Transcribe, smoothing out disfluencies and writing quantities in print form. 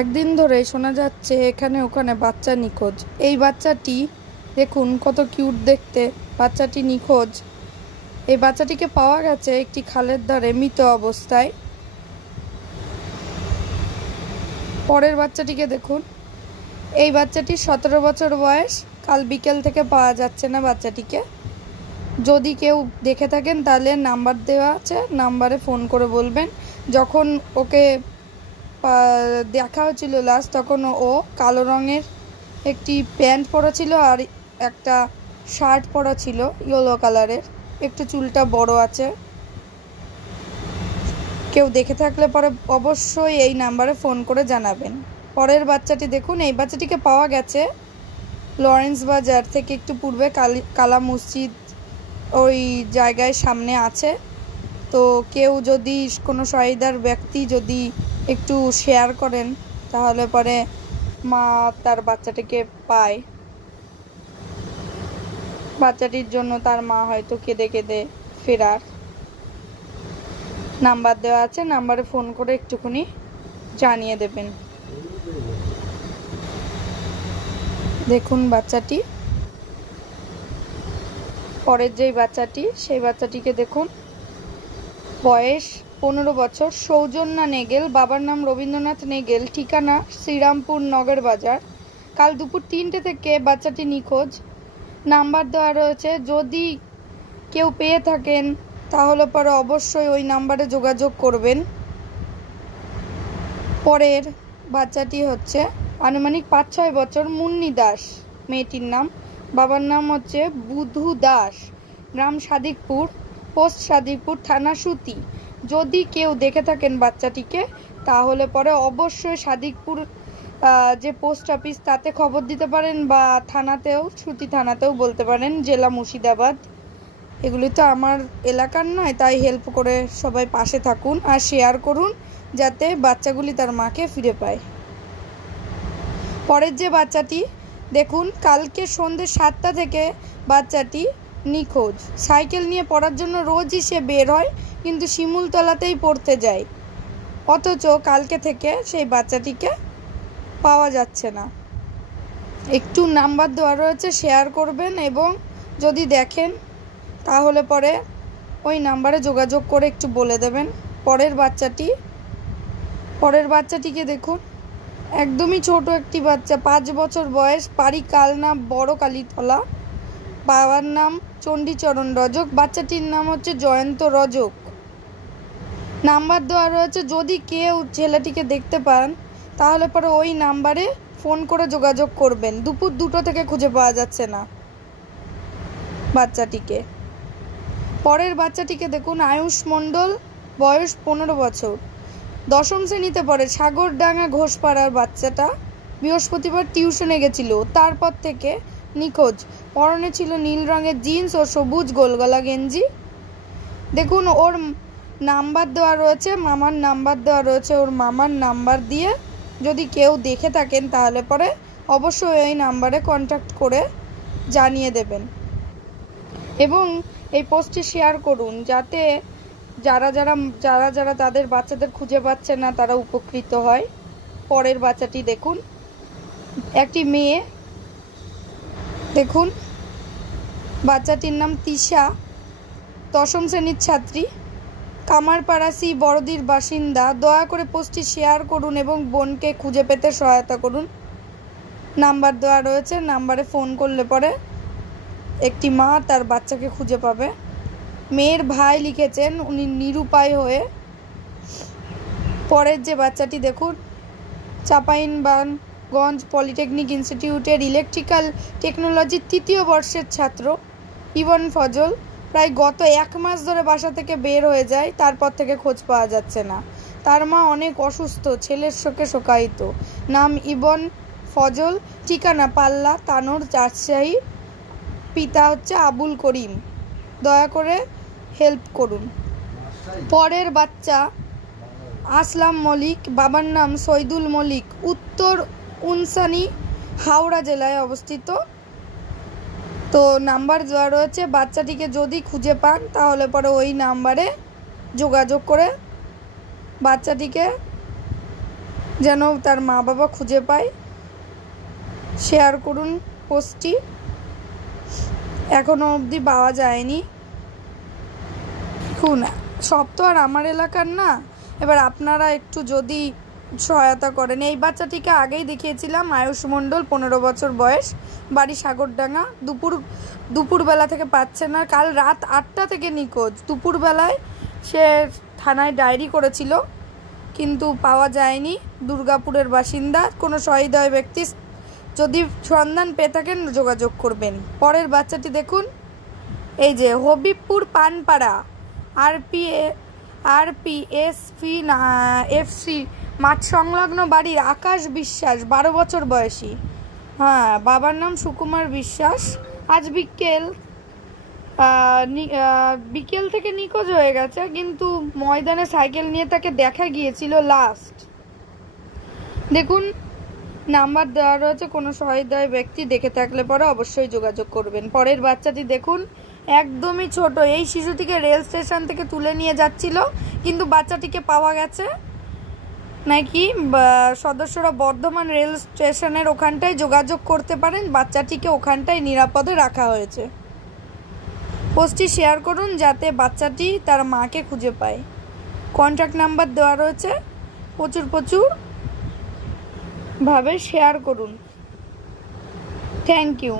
একদিন ধরে শোনা যাচ্ছে এখানে ওখানে বাচ্চা নিখোঁজ। এই বাচ্চাটি দেখুন কত কিউট দেখতে, বাচ্চাটি নিখোঁজ। এই বাচ্চাটিকে পাওয়া গেছে একটি খালের ধারে মৃত অবস্থায়। পরের বাচ্চাটিকে দেখুন, এই বাচ্চাটি 17 বছর বয়স। কাল বিকেল থেকে পাওয়া যাচ্ছে না বাচ্চাটিকে। যদি কেউ দেখে থাকেন তাহলে নাম্বার দেওয়া আছে, নাম্বারে ফোন করে বলবেন। যখন ওকে দেখা হয়েছিল লাস্ট, তখন ও কালো রঙের একটি প্যান্ট পরা ছিল আর একটা শার্ট পরা ছিল ইয়েলো কালারের, একটু চুলটা বড় আছে। কেউ দেখে থাকলে পরে অবশ্যই এই নাম্বারে ফোন করে জানাবেন। পরের বাচ্চাটি দেখুন, এই বাচ্চাটিকে পাওয়া গেছে লরেন্স বাজার থেকে একটু পূর্বে কালা মসজিদ ওই জায়গায় সামনে আছে। তো কেউ যদি কোনো সহায়তার ব্যক্তি যদি একটু শেয়ার করেন তাহলে পরে মা তার বাচ্চাটিকে পায়। বাচ্চাটির জন্য তার মা হয়তো কেঁদে কেঁদে ফেরার। নাম্বার দেওয়া আছে, নাম্বারে ফোন করে একটুখানি জানিয়ে দেবেন। দেখুন বাচ্চাটি, পরের যেই বাচ্চাটি সেই বাচ্চাটিকে দেখুন, বয়স 15 বছর, সৌজন্যা নেগেল, বাবার নাম রবীন্দ্রনাথ নেগেল, ঠিকানা শ্রীরামপুর নগর বাজার। কাল দুপুর 3টে থেকে বাচ্চাটি নিখোঁজ। নাম্বার দেওয়া রয়েছে, যদি কেউ পেয়ে থাকেন তাহলে পরে অবশ্যই ওই নাম্বারে যোগাযোগ করবেন। পরের বাচ্চাটি হচ্ছে আনুমানিক 5-6 বছর, মুন্নি দাস মেয়েটির নাম, বাবার নাম হচ্ছে বুধু দাস, গ্রাম সাদিকপুর, পোস্ট সাদিকপুর, থানা সুতি। যদি কেউ দেখে থাকেন বাচ্চাটিকে তাহলে পরে অবশ্যই সাদিকপুর যে পোস্ট অফিস তাতে খবর দিতে পারেন, বা থানাতেও, সুতি থানাতেও বলতে পারেন, জেলা মুর্শিদাবাদ। এগুলি তো আমার এলাকার নয়, তাই হেল্প করে সবাই পাশে থাকুন আর শেয়ার করুন যাতে বাচ্চাগুলি তার মাকে ফিরে পায়। পরের যে বাচ্চাটি দেখুন, কালকে সন্ধ্যে 7টা থেকে বাচ্চাটি নিখোঁজ। সাইকেল নিয়ে পড়ার জন্য রোজই সে বের হয়, কিন্তু শিমুলতলাতেই পড়তে যায়। অথচ কালকে থেকে সেই বাচ্চাটিকে পাওয়া যাচ্ছে না। একটু নাম্বার দেওয়া রয়েছে, শেয়ার করবেন, এবং যদি দেখেন তাহলে পরে ওই নাম্বারে যোগাযোগ করে একটু বলে দেবেন। পরের বাচ্চাটিকে দেখুন, একদমই ছোট একটি বাচ্চা, 5 বছর বয়স, বাড়ি কালনা বড় কালীতলা, বাবার নাম চণ্ডীচরণ রজক, বাচ্চাটির নাম হচ্ছে জয়ন্ত রজক। নাম্বার দেওয়া রয়েছে, যদি কেউ ছেলেটিকে দেখতে পান তাহলে পরে ওই নাম্বারে ফোন করে যোগাযোগ করবেন। দুপুর 2টো থেকে খুঁজে পাওয়া যাচ্ছে না বাচ্চাটিকে। পরের বাচ্চাটিকে দেখুন, আয়ুষ মণ্ডল, বয়স 15 বছর, 10ম শ্রেণীতে পড়ে, সাগরডাঙ্গা ঘোষপাড়ার বাচ্চাটা। বৃহস্পতিবার টিউশনে গেছিল, তারপর থেকে নিখোঁজ। পরনে ছিল নীল রঙের জিন্স ও সবুজ গোলগলা গেঞ্জি। দেখুন ওর নাম্বার দেওয়া রয়েছে, মামার নাম্বার দেওয়া রয়েছে, ওর মামার নাম্বার দিয়ে যদি কেউ দেখে থাকেন তাহলে পরে অবশ্যই এই নাম্বারে কন্ট্যাক্ট করে জানিয়ে দেবেন। এবং এই পোস্টটি শেয়ার করুন যাতে যারা যারা তাদের বাচ্চাদের খুঁজে পাচ্ছে না তারা উপকৃত হয়। পরের বাচ্চাটি দেখুন, একটি মেয়ে, দেখুন বাচ্চাটির নাম তিশা, 10ম শ্রেণীর ছাত্রী, কামারপাড়াসি বড়দির বাসিন্দা। দয়া করে পোস্টটি শেয়ার করুন এবং বোনকে খুঁজে পেতে সহায়তা করুন। নাম্বার দেওয়া রয়েছে, নাম্বারে ফোন করলে পরে একটি মা তার বাচ্চাকে খুঁজে পাবে। মেয়ের ভাই লিখেছেন, উনি নিরুপায় হয়ে। পরের যে বাচ্চাটি দেখুন, চাঁপাইনবাবগঞ্জ পলিটেকনিক ইনস্টিটিউটের ইলেকট্রিক্যাল টেকনোলজির 3য় বর্ষের ছাত্র ইবন ফজল। প্রায় গত 1 মাস ধরে বাসা থেকে বের হয়ে যায়, তারপর থেকে খোঁজ পাওয়া যাচ্ছে না। তার মা অনেক অসুস্থ, ছেলের শোকে শোকায়িত। নাম ইবন ফজল, ঠিকানা পাল্লা তানোর রাজশাহী, পিতা হচ্ছে আবুল করিম। দয়া করে হেল্প করুন। পরের বাচ্চা আসলাম মলিক, বাবার নাম সৈদুল মলিক, উত্তর উনসানি, হাওড়া জেলায় অবস্থিত। তো নাম্বার দেওয়া রয়েছে, বাচ্চাটিকে যদি খুঁজে পান তাহলে পরে ওই নাম্বারে যোগাযোগ করে বাচ্চাটিকে যেন তার মা বাবা খুঁজে পায়। শেয়ার করুন পোস্টটি, এখনো অবধি পাওয়া যায়নি। দেখুন, সব তো আর আমার এলাকার না, এবার আপনারা একটু যদি সহায়তা করেন। এই বাচ্চাটিকে আগেই দেখিয়েছিলাম, আয়ুষ মণ্ডল, 15 বছর বয়স, বাড়ি সাগরডাঙ্গা। দুপুরবেলা থেকে পাচ্ছে না, কাল রাত 8টা থেকে নিখোঁজ। দুপুরবেলায় সে থানায় ডায়েরি করেছিল, কিন্তু পাওয়া যায়নি। দুর্গাপুরের বাসিন্দা। কোনো সহৃদয় ব্যক্তি যদি সন্ধান পেয়ে থাকেন যোগাযোগ করবেন। পরের বাচ্চাটি দেখুন, এই যে হবিবপুর পানপাড়া আরপিএসসি মাঠ সংলগ্ন বাড়ির আকাশ বিশ্বাস, 12 বছর বয়সী। হ্যাঁ, বাবার নাম সুকুমার বিশ্বাস। আজ বিকেল থেকে নিখোঁজ হয়ে গেছে, কিন্তু ময়দানে সাইকেল নিয়ে তাকে দেখা গিয়েছিল লাস্ট। দেখুন, নাম্বার দেওয়া রয়েছে, কোনো সহৃদয় ব্যক্তি দেখে থাকলে পরে অবশ্যই যোগাযোগ করবেন। পরের বাচ্চাটি দেখুন, একদমই ছোট। এই শিশুটিকে রেল স্টেশন থেকে তুলে নিয়ে যাচ্ছিল, কিন্তু বাচ্চাটিকে পাওয়া গেছে নাকি সদস্যরা বর্ধমান রেল স্টেশনের ওখানটায় যোগাযোগ করতে পারেন। বাচ্চাটিকে ওখানটায় নিরাপদে রাখা হয়েছে। পোস্টটি শেয়ার করুন যাতে বাচ্চাটি তার মাকে খুঁজে পায়। কন্ট্যাক্ট নাম্বার দেওয়া রয়েছে, প্রচুর ভাবে শেয়ার করুন। Thank you.